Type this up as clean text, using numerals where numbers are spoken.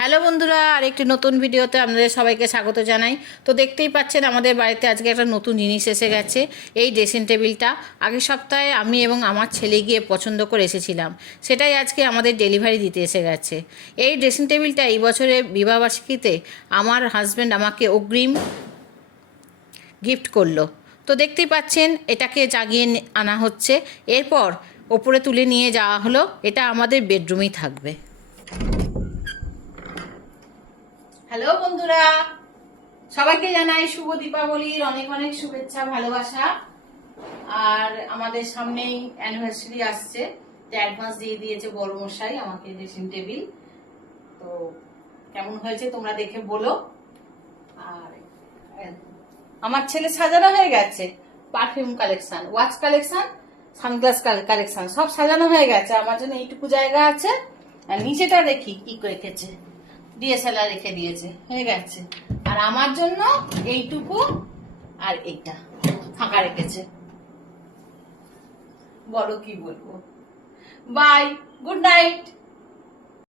Hello বন্ধুরা, আরেকটি নতুন ভিডিওতে আপনাদের সবাইকে স্বাগত জানাই। তো দেখতেই পাচ্ছেন আমাদের বাড়িতে আজকে একটা নতুন জিনিস এসে গেছে। এই ড্রেসিং টেবিলটা আগের সপ্তাহে আমি এবং আমার ছেলে গিয়ে পছন্দ করে এসেছিলাম, সেটাই আজকে আমাদের ডেলিভারি দিতে এসে গেছে। এই ড্রেসিং টেবিলটা এই বছরের বিবাহবার্ষিকীতে আমার হাজব্যান্ড আমাকে অগ্রিম গিফট করলো। তো দেখতেই পাচ্ছেন এটাকে জাগিয়ে আনা হচ্ছে, এরপর ওপরে তুলে নিয়ে যাওয়া হলো। এটা আমাদের বেডরুমেই থাকবে। হ্যালো বন্ধুরা, সবাইকে জানাই শুভ দীপাবলির অনেক অনেক শুভেচ্ছা, ভালোবাসা। আর আমাদের সামনেই অ্যানিভার্সারি আসছে, অ্যাডভান্স দিয়ে দিয়েছে বড় মশাই আমাকে ড্রেসিং টেবিল। তো কেমন হয়েছে তোমরা দেখে বলো। আর আমার ছেলে সাজানো হয়ে গেছে, perfume collection, watch collection, sunglass collection সব সাজানো হয়ে গেছে। আমার জন্য এইটুকু জায়গা আছে, আর নিচেটা দেখি কি রেখেছে, ডিএসএলআর রেখে দিয়েছে, হয়ে গেছে। আর আমার জন্য এইটুকু আর এইটা ফাঁকা রেখেছে। বলো কি বলবো। Bye, good night.